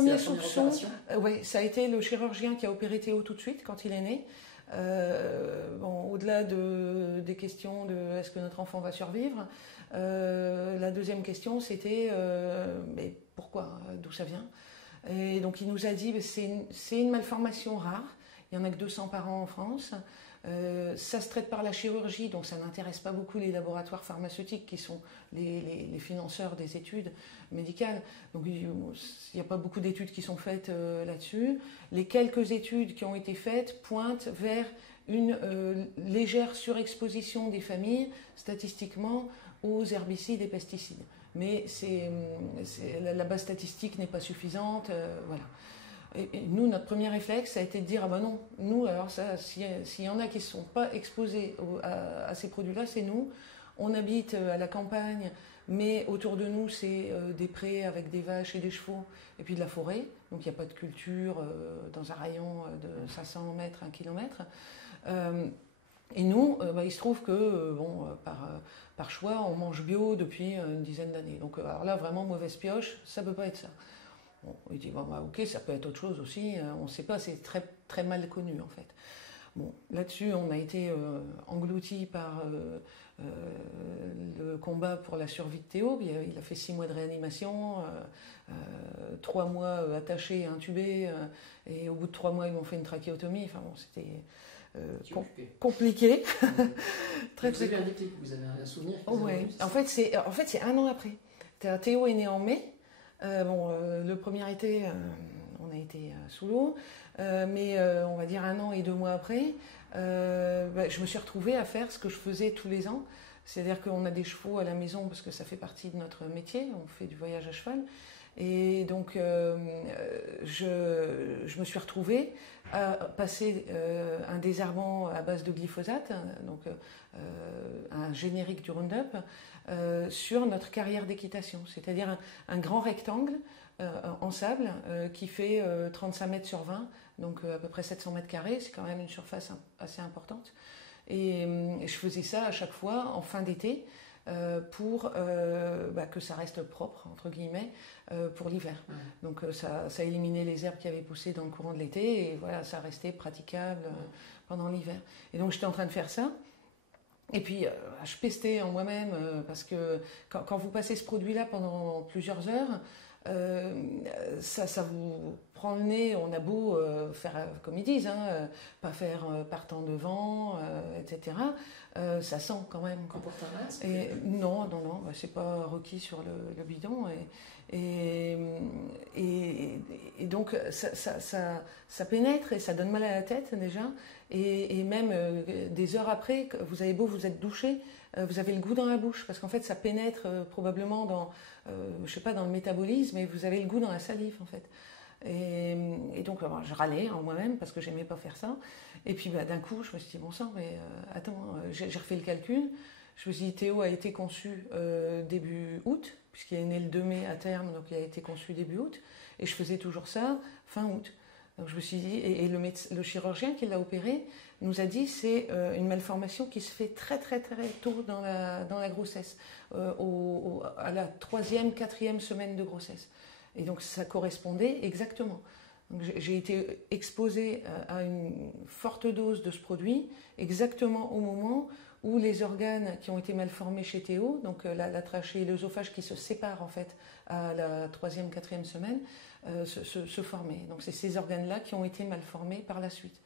premier soupçon, ouais, ça a été le chirurgien qui a opéré Théo tout de suite quand il est né. Bon, au-delà des questions de est-ce que notre enfant va survivre, la deuxième question c'était mais pourquoi, d'où ça vient? Et donc il nous a dit c'est une malformation rare, il n'y en a que 200 par an en France. Ça se traite par la chirurgie, donc ça n'intéresse pas beaucoup les laboratoires pharmaceutiques qui sont les financeurs des études médicales. Donc il n'y a pas beaucoup d'études qui sont faites là-dessus. Les quelques études qui ont été faites pointent vers une légère surexposition des familles, statistiquement, aux herbicides et pesticides. Mais la base statistique n'est pas suffisante, voilà. Et nous, notre premier réflexe, ça a été de dire, ah ben non, nous, alors ça, s'il y en a qui ne sont pas exposés à ces produits-là, c'est nous. On habite à la campagne, mais autour de nous, c'est des prés avec des vaches et des chevaux, et puis de la forêt. Donc il n'y a pas de culture dans un rayon de 500 mètres, 1 kilomètre. Et nous, il se trouve que, par choix, on mange bio depuis une dizaine d'années. Donc alors là, vraiment, mauvaise pioche, ça ne peut pas être ça. Bon, il dit, ok, ça peut être autre chose aussi, on ne sait pas, c'est très, très mal connu en fait. Bon, là-dessus, on a été engloutis par le combat pour la survie de Théo. Il a fait 6 mois de réanimation, 3 mois attaché, intubé, et au bout de 3 mois, ils m'ont fait une trachéotomie. Enfin bon, c'était compliqué. Très, vous avez un déclic, vous avez un souvenir? Oui, en fait, c'est 1 an après. Théo est né en mai. Le premier été, on a été sous l'eau, mais on va dire 1 an et 2 mois après, je me suis retrouvée à faire ce que je faisais tous les ans. C'est-à-dire qu'on a des chevaux à la maison parce que ça fait partie de notre métier, on fait du voyage à cheval. Et donc, je me suis retrouvée à passer un désherbant à base de glyphosate, donc un générique du Roundup, sur notre carrière d'équitation. C'est-à-dire un grand rectangle en sable qui fait 35 mètres sur 20, donc à peu près 700 mètres carrés, c'est quand même une surface assez importante. Et je faisais ça à chaque fois en fin d'été pour que ça reste propre, entre guillemets, pour l'hiver. Ouais. Donc ça éliminait les herbes qui avaient poussé dans le courant de l'été et voilà, ça restait praticable pendant l'hiver. Et donc j'étais en train de faire ça. Et puis je pestais en moi-même parce que quand vous passez ce produit-là pendant plusieurs heures, ça vous prend le nez. On a beau faire comme ils disent, pas faire partant de vent, etc. Ça sent quand même. On porte un masque? Non, c'est pas requis sur le bidon. Et donc ça pénètre et ça donne mal à la tête déjà. Et même des heures après, vous avez beau vous être douché, vous avez le goût dans la bouche parce qu'en fait ça pénètre probablement dans, je sais pas, dans le métabolisme et vous avez le goût dans la salive en fait. Et donc je râlais en moi-même parce que j'aimais pas faire ça. Et puis d'un coup je me suis dit bon sang, mais attends, j'ai refait le calcul. Je me suis dit Théo a été conçu début août puisqu'il est né le 2 mai à terme, donc il a été conçu début août. Et je faisais toujours ça fin août. Donc je me suis dit, et le chirurgien qui l'a opéré nous a dit c'est une malformation qui se fait très très très tôt dans la grossesse, à la 3e, 4e semaine de grossesse. Et donc ça correspondait exactement. Donc j'ai été exposée à une forte dose de ce produit exactement au moment où les organes qui ont été mal formés chez Théo, donc la trachée et l'œsophage qui se séparent en fait à la 3e, 4e semaine, se formaient. Donc c'est ces organes-là qui ont été mal formés par la suite.